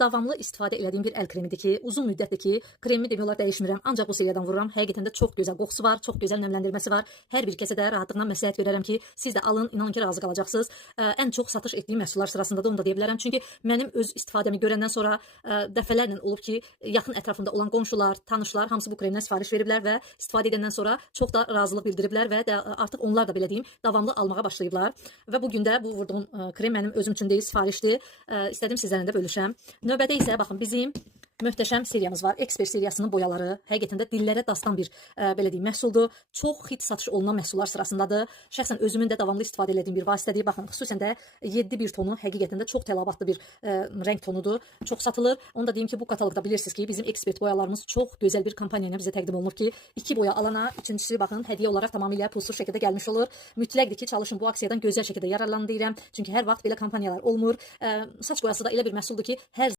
davamlı istifadə etdiyim bir əl kremidir ki, uzun müddətdir ki, kremimi demək olar dəyişmirəm, ancaq bu seriyadan vururam. Həqiqətən də çox gözəl qoxusu var, çox gözəl nəmləndirməsi var. Hər bir kəsə də rahatlıqla məsləhət verərəm ki, siz də alın, inanın ki, razı qalacaqsınız. Ən çox satış etdiyim məhsullar sırasında da onu da deyə bilərəm. Çünki mənim öz istifadəmi görəndən sonra dəfələrlə olub ki, yaxın ətrafımda olan qonşular, tanışlar hamısı bu kremdən sifariş veriblər və istifadə edəndən sonra çox da razılıq bildiriblər və artıq onlar da belə deyim, davamlı almağa başlayıblar. Və bu gün də bu vurduğum krem mənim özüm üçün deyil, sifarişdir. İstədim sizlərlə də bölüşəm. Növbədə isə baxın bizim möhtəşəm seriyamız var. Expert seriyasının boyaları həqiqətən də dillərə dastan bir belə deyim məhsuldur. Çox hit satış olunan məhsullar sırasındadır. Şəxsən özümün də davamlı istifadə etdiyim bir vasitədir. Baxın, xüsusən də 7-1 tonu həqiqətən də çox tələbatlı bir rəng tonudur. Çox satılır. Onu da deyim ki, bu kataloqda bilirsiniz ki, bizim expert boyalarımız çox gözəl bir kampaniya ilə bizə təqdim olunur ki, 2 boya alana, ikincisi baxın, hədiyyə olaraq tamamilə pulsuz şəkildə gəlmiş olur. Mütləqdir ki, çalışın bu aksiyadan gözəl şəkildə yararlanın deyirəm. Çünki hər vaxt belə kampaniyalar olmur. Saç boyası da elə bir məhsuldur ki, hər